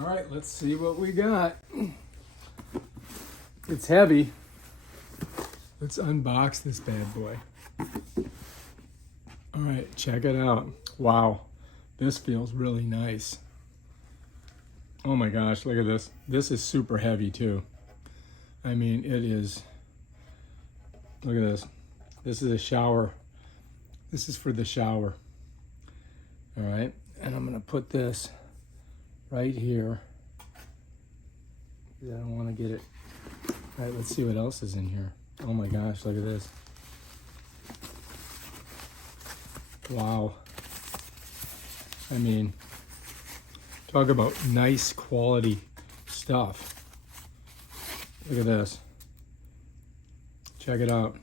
All right, let's see what we got. It's heavy. Let's unbox this bad boy. All right, check it out. Wow, this feels really nice. Oh my gosh, look at this. This is super heavy too. I mean, it is. Look at this. This is a shower. This is for the shower. All right, and I'm gonna put this right here. I don't want to get it. All right, let's see what else is in here. Oh my gosh, look at this. Wow. I mean, talk about nice quality stuff. Look at this. Check it out.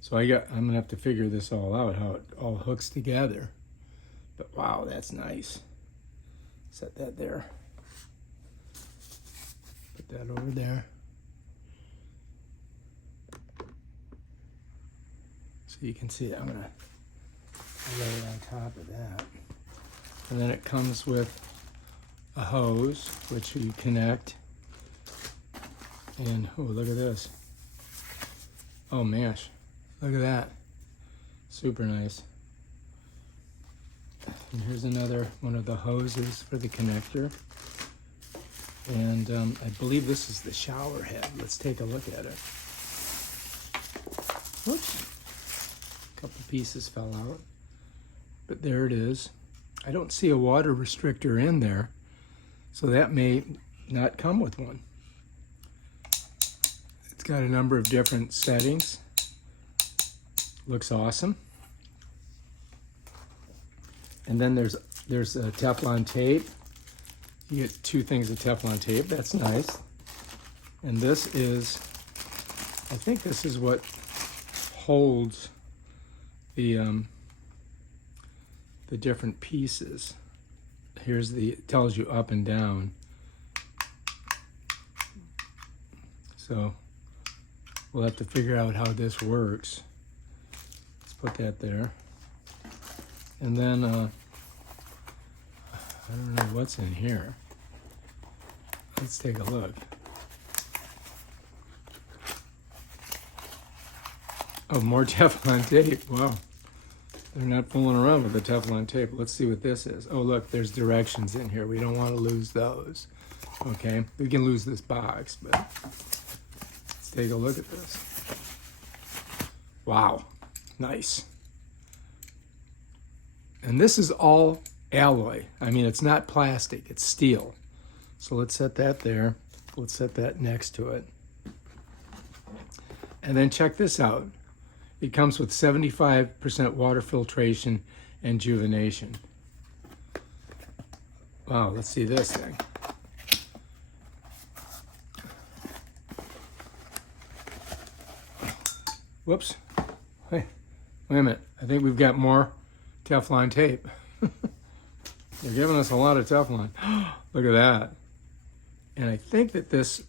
So I'm gonna have to figure this all out, how it all hooks together. But wow, that's nice. Set that there. Put that over there. So you can see it. I'm gonna lay it on top of that. And then it comes with a hose, which you connect. And oh, look at this. Oh, mash. Look at that. Super nice. And here's another one of the hoses for the connector. And I believe this is the shower head. Let's take a look at it. Whoops. A couple pieces fell out. But there it is. I don't see a water restrictor in there, so that may not come with one. It's got a number of different settings. Looks awesome. And then there's a Teflon tape. You get 2 things of Teflon tape. That's nice. And this is, I think this is what holds the different pieces. Here's it tells you up and down. So we'll have to figure out how this works. Let's put that there. And then, I don't know what's in here. Let's take a look. Oh, more Teflon tape. Wow. They're not fooling around with the Teflon tape. Let's see what this is. Oh, look, there's directions in here. We don't want to lose those. Okay, we can lose this box, but let's take a look at this. Wow, nice. And this is all alloy. I mean, it's not plastic, it's steel. So let's set that there. Let's set that next to it. And then check this out. It comes with 75% water filtration and juvenation. Wow, let's see this thing. Whoops. Wait a minute. I think we've got more Teflon tape. They're giving us a lot of Teflon. Look at that. And I think that this,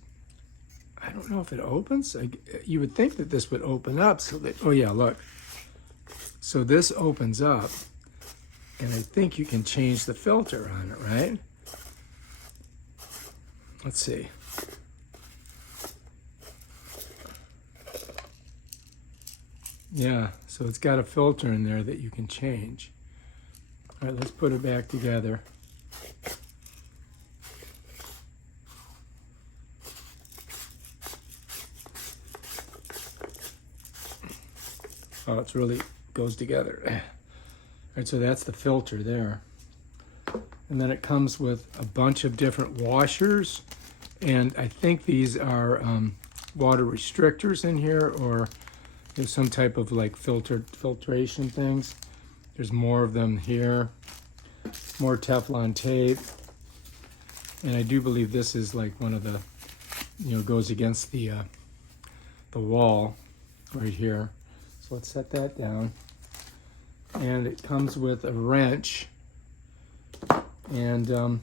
I don't know if it opens. You would think that this would open up so that, oh yeah, look. So this opens up, and I think you can change the filter on it, right? Let's see. Yeah, so it's got a filter in there that you can change. All right, let's put it back together. Oh, it's really goes together. All right, so that's the filter there. And then it comes with a bunch of different washers. And I think these are water restrictors in here, or there's some type of like filtration things. There's more of them here. More Teflon tape. And I do believe this is like one of the, goes against the wall right here. So let's set that down. And it comes with a wrench. And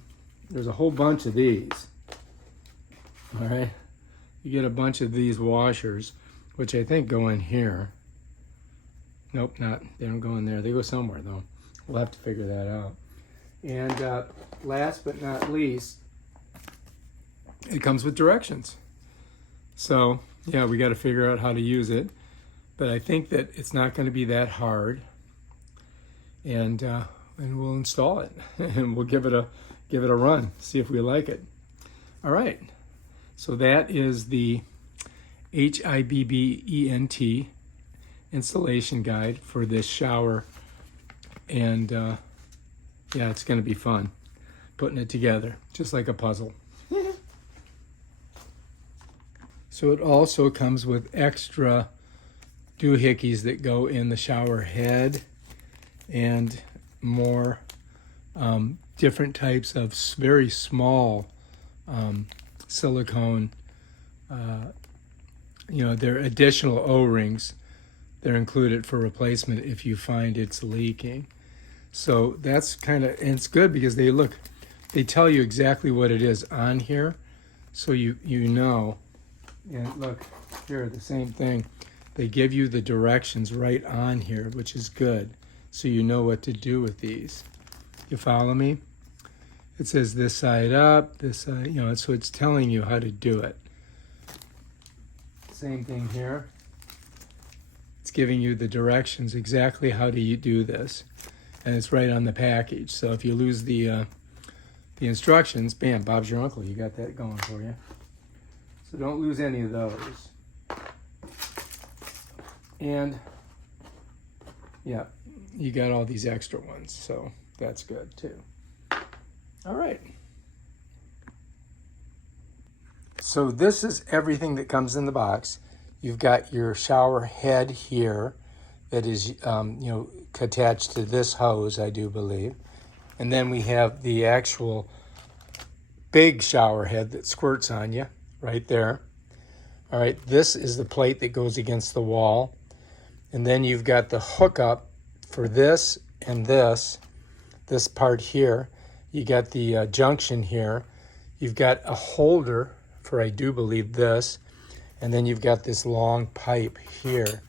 there's a whole bunch of these. All right. You get a bunch of these washers, which I think go in here. Nope, not. They don't go in there. They go somewhere, though. We'll have to figure that out. And last but not least, it comes with directions. So yeah, we got to figure out how to use it, but I think that it's not going to be that hard, and we'll install it and we'll give it a run, see if we like it. All right, so that is the Hibbent installation guide for this shower, and yeah, it's going to be fun putting it together, just like a puzzle. So it also comes with extra doohickeys that go in the shower head, and more different types of very small silicone, they're additional O-rings. They're included for replacement if you find it's leaking. So that's kind of, and it's good because they tell you exactly what it is on here, so you know. And look here, the same thing. They give you the directions right on here, which is good, so you know what to do with these. You follow me? It says this side up, this side, so it's telling you how to do it. Same thing here. It's giving you the directions exactly how do you do this, and it's right on the package. So if you lose the instructions, bam, Bob's your uncle. You got that going for you. So don't lose any of those. And yeah, you got all these extra ones, so that's good too. All right. So this is everything that comes in the box. You've got your shower head here that is, attached to this hose, I do believe. And then we have the actual big shower head that squirts on you right there. All right, this is the plate that goes against the wall. And then you've got the hookup for this and this part here. You got the junction here. You've got a holder for, I do believe, this. And then you've got this long pipe here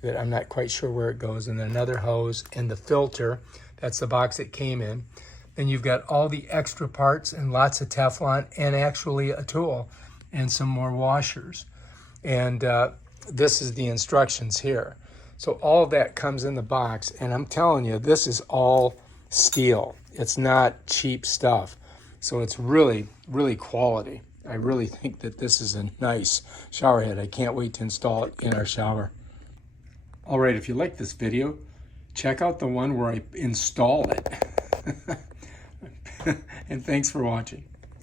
that I'm not quite sure where it goes. And then another hose and the filter. That's the box it came in. Then you've got all the extra parts and lots of Teflon and actually a tool and some more washers. And this is the instructions here. So all of that comes in the box. And I'm telling you, this is all steel. It's not cheap stuff. So it's really, really quality. I really think that this is a nice shower head. I can't wait to install it in our shower. All right, if you like this video, check out the one where I install it. And thanks for watching.